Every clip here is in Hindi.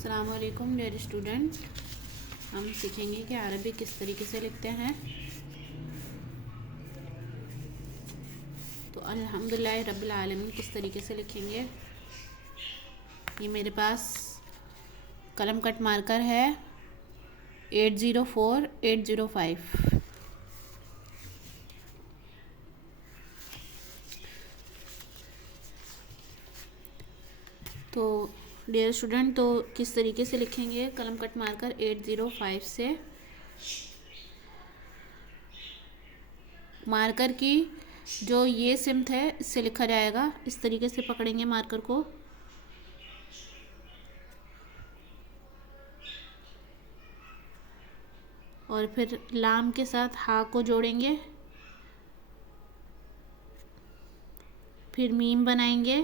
अस्सलामुअलैकुम डियर स्टूडेंट। हम सीखेंगे कि अरबी किस तरीके से लिखते हैं। तो अल्हम्दुलिल्लाह रब्बिल आलमीन किस तरीके से लिखेंगे। ये मेरे पास कलम कट मार्कर है 804805। तो डियर स्टूडेंट, तो किस तरीके से लिखेंगे कलम कट मार्कर 805 से। मार्कर की जो ये सिमत है इससे लिखा जाएगा। इस तरीके से पकड़ेंगे मार्कर को और फिर लाम के साथ हा को जोड़ेंगे, फिर मीम बनाएंगे,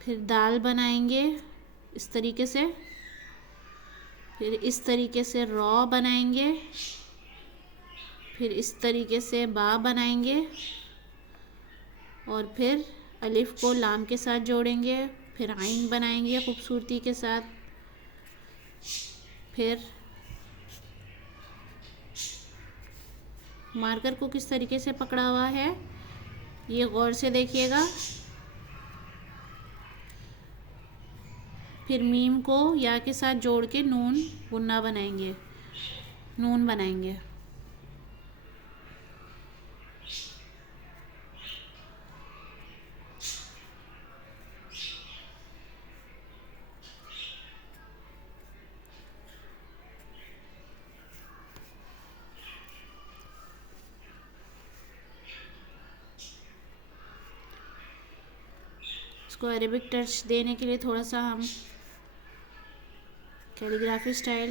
फिर दाल बनाएंगे इस तरीके से, फिर इस तरीके से रॉ बनाएंगे, फिर इस तरीके से बा बनाएंगे और फिर अलिफ को लाम के साथ जोड़ेंगे, फिर आइन बनाएंगे खूबसूरती के साथ। फिर मार्कर को किस तरीके से पकड़ा हुआ है ये गौर से देखिएगा। फिर मीम को या के साथ जोड़ के नून गुन्ना बनाएंगे, नून बनाएंगे। इसको अरेबिक टच देने के लिए थोड़ा सा हम कैलीग्राफी स्टाइल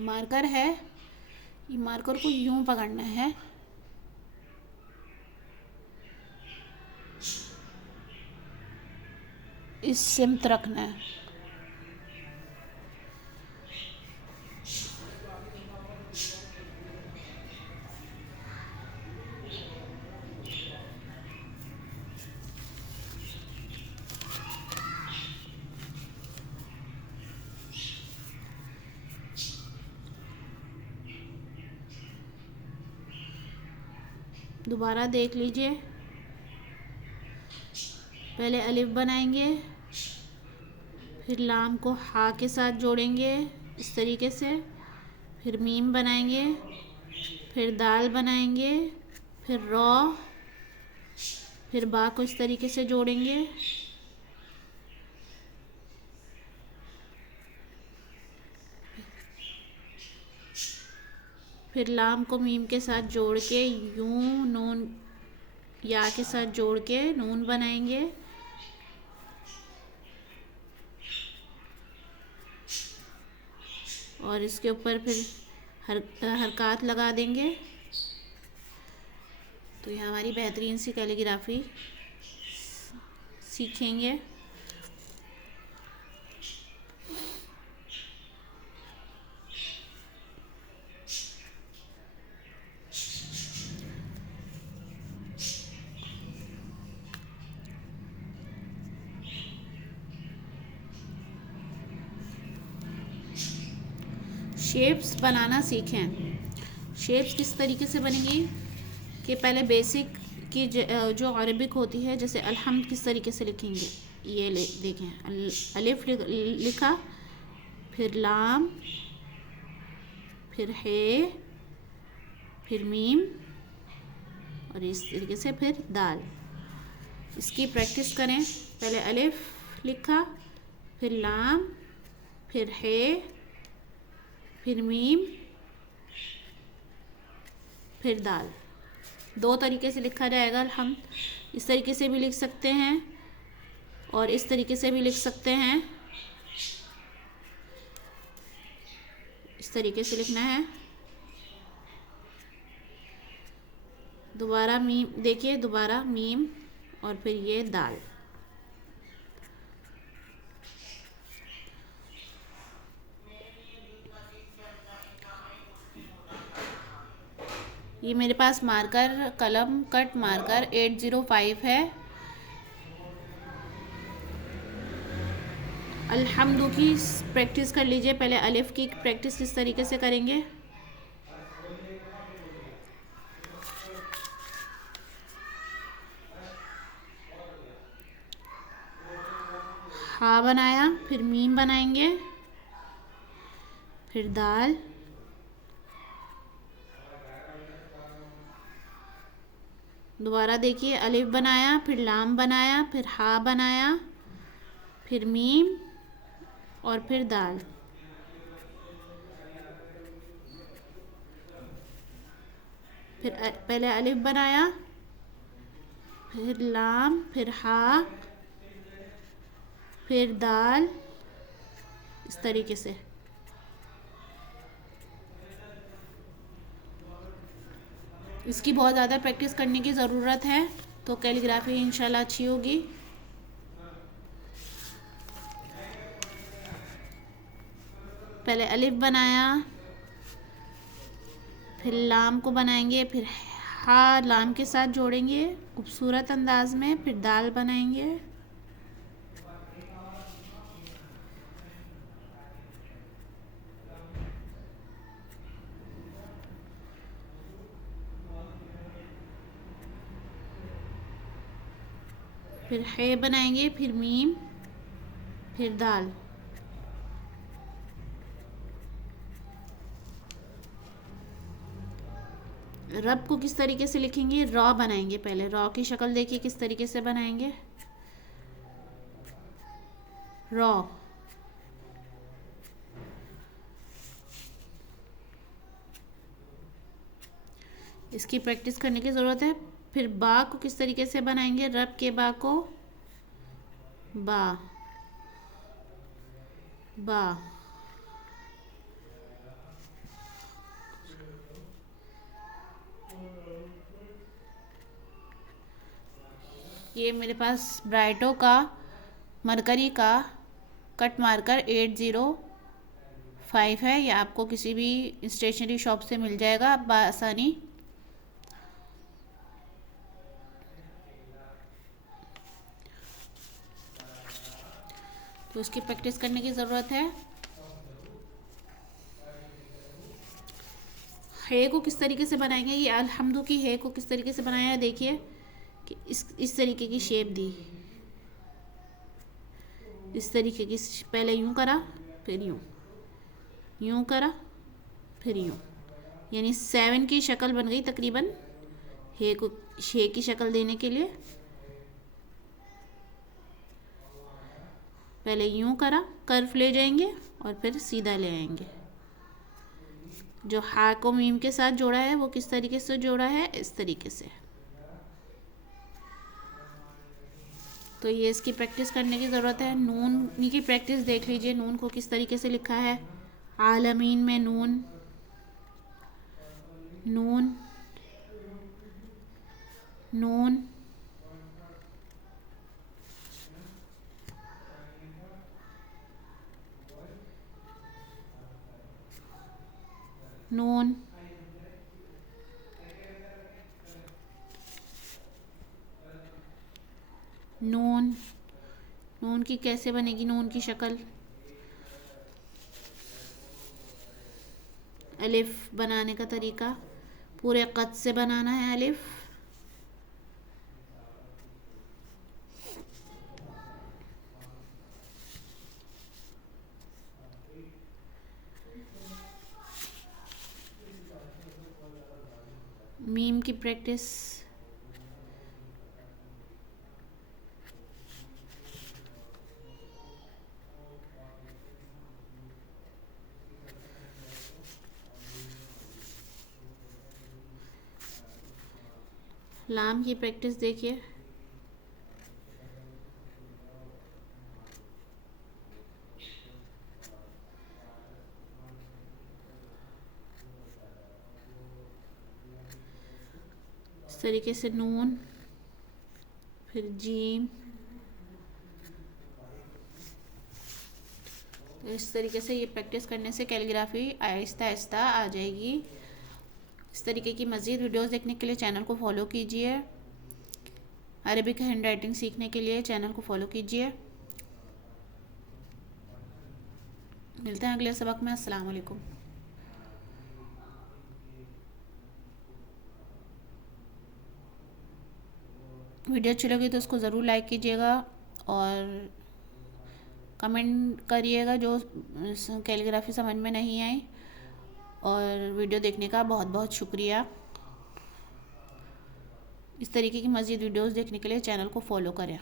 मार्कर है, ये मार्कर को यूं पकड़ना है, इस सिमत रखना है। दोबारा देख लीजिए। पहले अलिफ बनाएंगे, फिर लाम को हा के साथ जोड़ेंगे इस तरीके से, फिर मीम बनाएंगे, फिर दाल बनाएंगे, फिर रॉ, फिर बा को इस तरीके से जोड़ेंगे, फिर लाम को मीम के साथ जोड़ के यूं नून या के साथ जोड़ के नून बनाएंगे, और इसके ऊपर फिर हरकत लगा देंगे। तो ये हमारी बेहतरीन सी कैलीग्राफी सीखेंगे। शेप्स बनाना सीखें। शेप्स किस तरीके से बनेंगी कि पहले बेसिक की जो अरबिक होती है, जैसे अलहम्द किस तरीके से लिखेंगे ये देखें। अलिफ लिखा, फिर लाम, फिर है, फिर मीम और इस तरीके से फिर दाल। इसकी प्रैक्टिस करें। पहले अलिफ लिखा, फिर लाम, फिर है, फिर मीम, फिर दाल। दो तरीके से लिखा जाएगा। हम इस तरीके से भी लिख सकते हैं और इस तरीके से भी लिख सकते हैं। इस तरीके से लिखना है। दोबारा मीम देखिए, दोबारा मीम और फिर ये दाल। ये मेरे पास मार्कर कलम कट मार्कर 805 है। अल्हम्दु की प्रैक्टिस कर लीजिए। पहले अलिफ की प्रैक्टिस किस तरीके से करेंगे। हा बनाया, फिर मीम बनाएंगे, फिर दाल, दोबारा देखिए, अलिफ बनाया, फिर लाम बनाया, फिर हा बनाया, फिर मीम और फिर दाल। फिर पहले अलिफ बनाया, फिर लाम, फिर हा, फिर दाल, इस तरीके से। इसकी बहुत ज़्यादा प्रैक्टिस करने की ज़रूरत है, तो कैलीग्राफी इंशाल्लाह अच्छी होगी। पहले अलिफ बनाया, फिर लाम को बनाएंगे, फिर हा लाम के साथ जोड़ेंगे खूबसूरत अंदाज में, फिर दाल बनाएंगे, फिर है बनाएंगे, फिर मीम, फिर दाल। रब को किस तरीके से लिखेंगे, रॉ बनाएंगे। पहले रॉ की शक्ल देखिए किस तरीके से बनाएंगे, रॉ। इसकी प्रैक्टिस करने की ज़रूरत है। फिर बा को किस तरीके से बनाएंगे, रब के बा को बा, बा। ये मेरे पास ब्राइटो का मरकरी का कट मार्कर 805 है। ये आपको किसी भी स्टेशनरी शॉप से मिल जाएगा बआसानी। तो उसकी प्रैक्टिस करने की ज़रूरत है। है को किस तरीके से बनाएंगे, ये अल्हम्दु की है को किस तरीके से बनाया है, देखिए कि इस तरीके की शेप दी, इस तरीके की। पहले यूं करा, फिर यूं, यूं करा, फिर यूं, यानी 7 की शक्ल बन गई तकरीबन। है को शे की शक्ल देने के लिए पहले यूं करा, कर्व ले जाएंगे और फिर सीधा ले आएंगे। जो हा को मीम के साथ जोड़ा है वो किस तरीके से जोड़ा है, इस तरीके से। तो ये इसकी प्रैक्टिस करने की ज़रूरत है। नून की प्रैक्टिस देख लीजिए, नून को किस तरीके से लिखा है, आलमीन में नून, नून, नून, नून, नून। नून की कैसे बनेगी नून की शक्ल, अलिफ बनाने का तरीका, पूरे कद से बनाना है अलिफ। मीम की प्रैक्टिस, लाम की प्रैक्टिस देखिए, इस तरीके से नून, फिर जीम, इस तरीके से ये प्रैक्टिस करने से कैलीग्राफी आहिस्ता आहिस्ता आ जाएगी। इस तरीके की मज़ीद वीडियोस देखने के लिए चैनल को फॉलो कीजिए। अरबिक हैंड राइटिंग सीखने के लिए चैनल को फॉलो कीजिए। मिलते हैं अगले सबक में। अस्सलाम वालेकुम। वीडियो अच्छी लगी तो उसको ज़रूर लाइक कीजिएगा और कमेंट करिएगा जो कैलीग्राफी समझ में नहीं आई। और वीडियो देखने का बहुत बहुत शुक्रिया। इस तरीके की मज़ीद वीडियोस देखने के लिए चैनल को फॉलो करें।